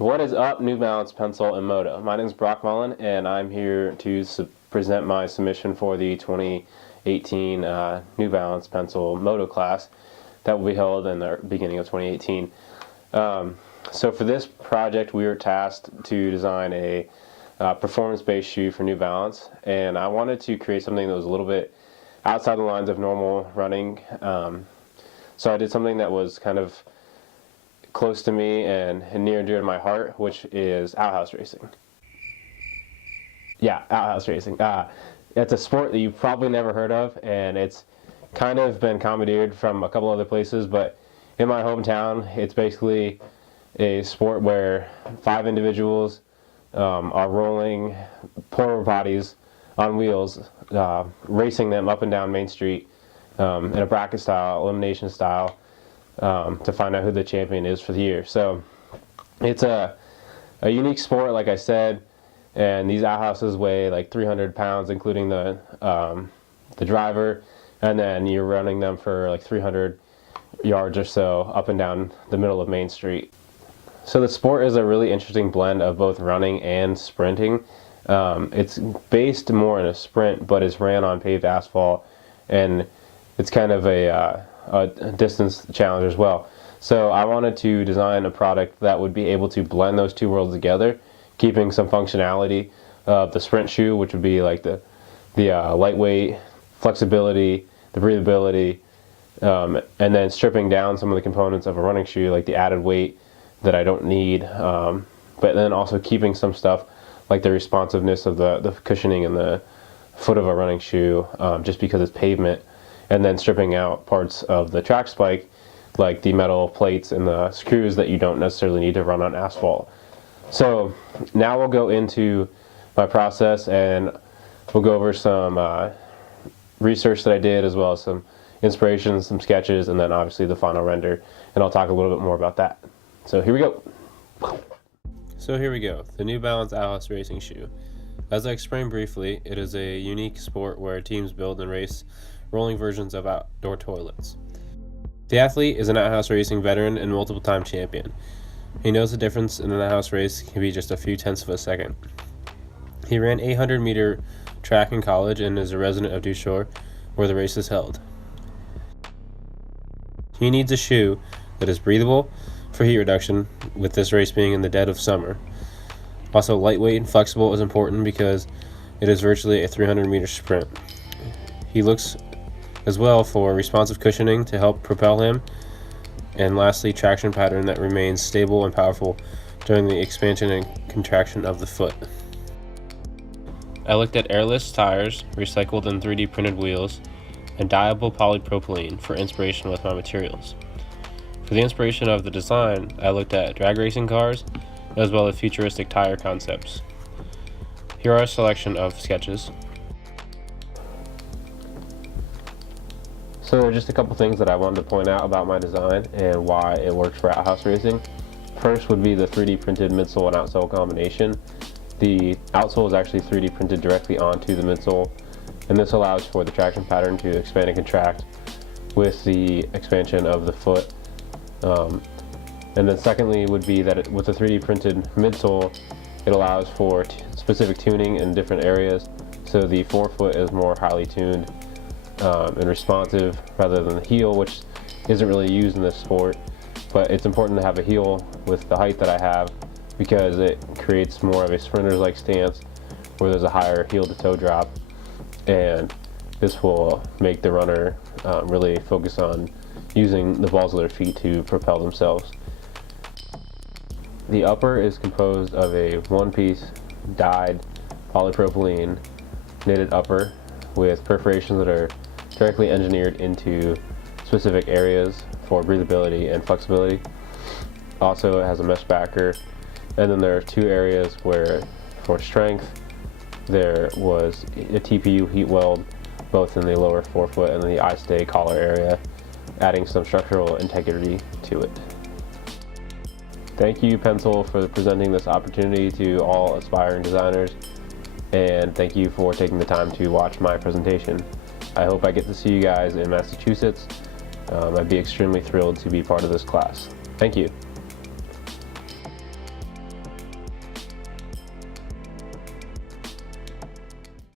What is up, New Balance, Pensole, and Modo? My name is Brock Mullen, and I'm here to present my submission for the 2018 New Balance Pensole Modo class that will be held in the beginning of 2018. So for this project, we were tasked to design a performance-based shoe for New Balance, and I wanted to create something that was a little bit outside the lines of normal running. So I did something that was kind of close to me and near and dear to my heart, which is outhouse racing. Yeah, outhouse racing. It's a sport that you've probably never heard of, and it's kind of been commandeered from a couple other places, but in my hometown, it's basically a sport where 5 individuals are rolling porta bodies on wheels, racing them up and down Main Street in a bracket style, elimination style, to find out who the champion is for the year. So it's a unique sport, like I said, and these outhouses weigh like 300 pounds, including the driver, and then you're running them for like 300 yards or so up and down the middle of Main Street. So the sport is a really interesting blend of both running and sprinting. It's based more in a sprint, but it's ran on paved asphalt, and it's kind of a distance challenge as well. So I wanted to design a product that would be able to blend those two worlds together, keeping some functionality of the sprint shoe, which would be like the lightweight, flexibility, the breathability, and then stripping down some of the components of a running shoe, like the added weight that I don't need, but then also keeping some stuff like the responsiveness of the cushioning in the foot of a running shoe, just because it's pavement, and then stripping out parts of the track spike, like the metal plates and the screws that you don't necessarily need to run on asphalt. So now we'll go into my process, and we'll go over some research that I did, as well as some inspirations, some sketches, and then obviously the final render, and I'll talk a little bit more about that. So here we go. So here we go, the New Balance outhouse racing shoe. As I explained briefly, it is a unique sport where teams build and race rolling versions of outdoor toilets. The athlete is an outhouse racing veteran and multiple-time champion. He knows the difference in an outhouse race can be just a few tenths of a second. He ran 800-meter track in college and is a resident of Dushore, where the race is held. He needs a shoe that is breathable for heat reduction, with this race being in the dead of summer. Also, lightweight and flexible is important because it is virtually a 300-meter sprint. He looks as well for responsive cushioning to help propel him, and lastly, traction pattern that remains stable and powerful during the expansion and contraction of the foot. I looked at airless tires, recycled and 3D printed wheels, and dyeable polypropylene for inspiration with my materials. For the inspiration of the design, I looked at drag racing cars, as well as futuristic tire concepts. Here are a selection of sketches. So there are just a couple things that I wanted to point out about my design and why it works for outhouse racing. First would be the 3D printed midsole and outsole combination. The outsole is actually 3D printed directly onto the midsole, and this allows for the traction pattern to expand and contract with the expansion of the foot. And then secondly would be that with the 3D printed midsole, it allows for specific tuning in different areas. So the forefoot is more highly tuned and responsive, rather than the heel, which isn't really used in this sport. But it's important to have a heel with the height that I have, because it creates more of a sprinter's-like stance where there's a higher heel to toe drop, and this will make the runner really focus on using the balls of their feet to propel themselves. The upper is composed of a one-piece dyed polypropylene knitted upper with perforations that are directly engineered into specific areas for breathability and flexibility. Also, it has a mesh backer, and then there are 2 areas where, for strength, there was a TPU heat weld, both in the lower forefoot and in the eye stay collar area, adding some structural integrity to it. Thank you, Pensole, for presenting this opportunity to all aspiring designers, and thank you for taking the time to watch my presentation. I hope I get to see you guys in Massachusetts. I'd be extremely thrilled to be part of this class. Thank you.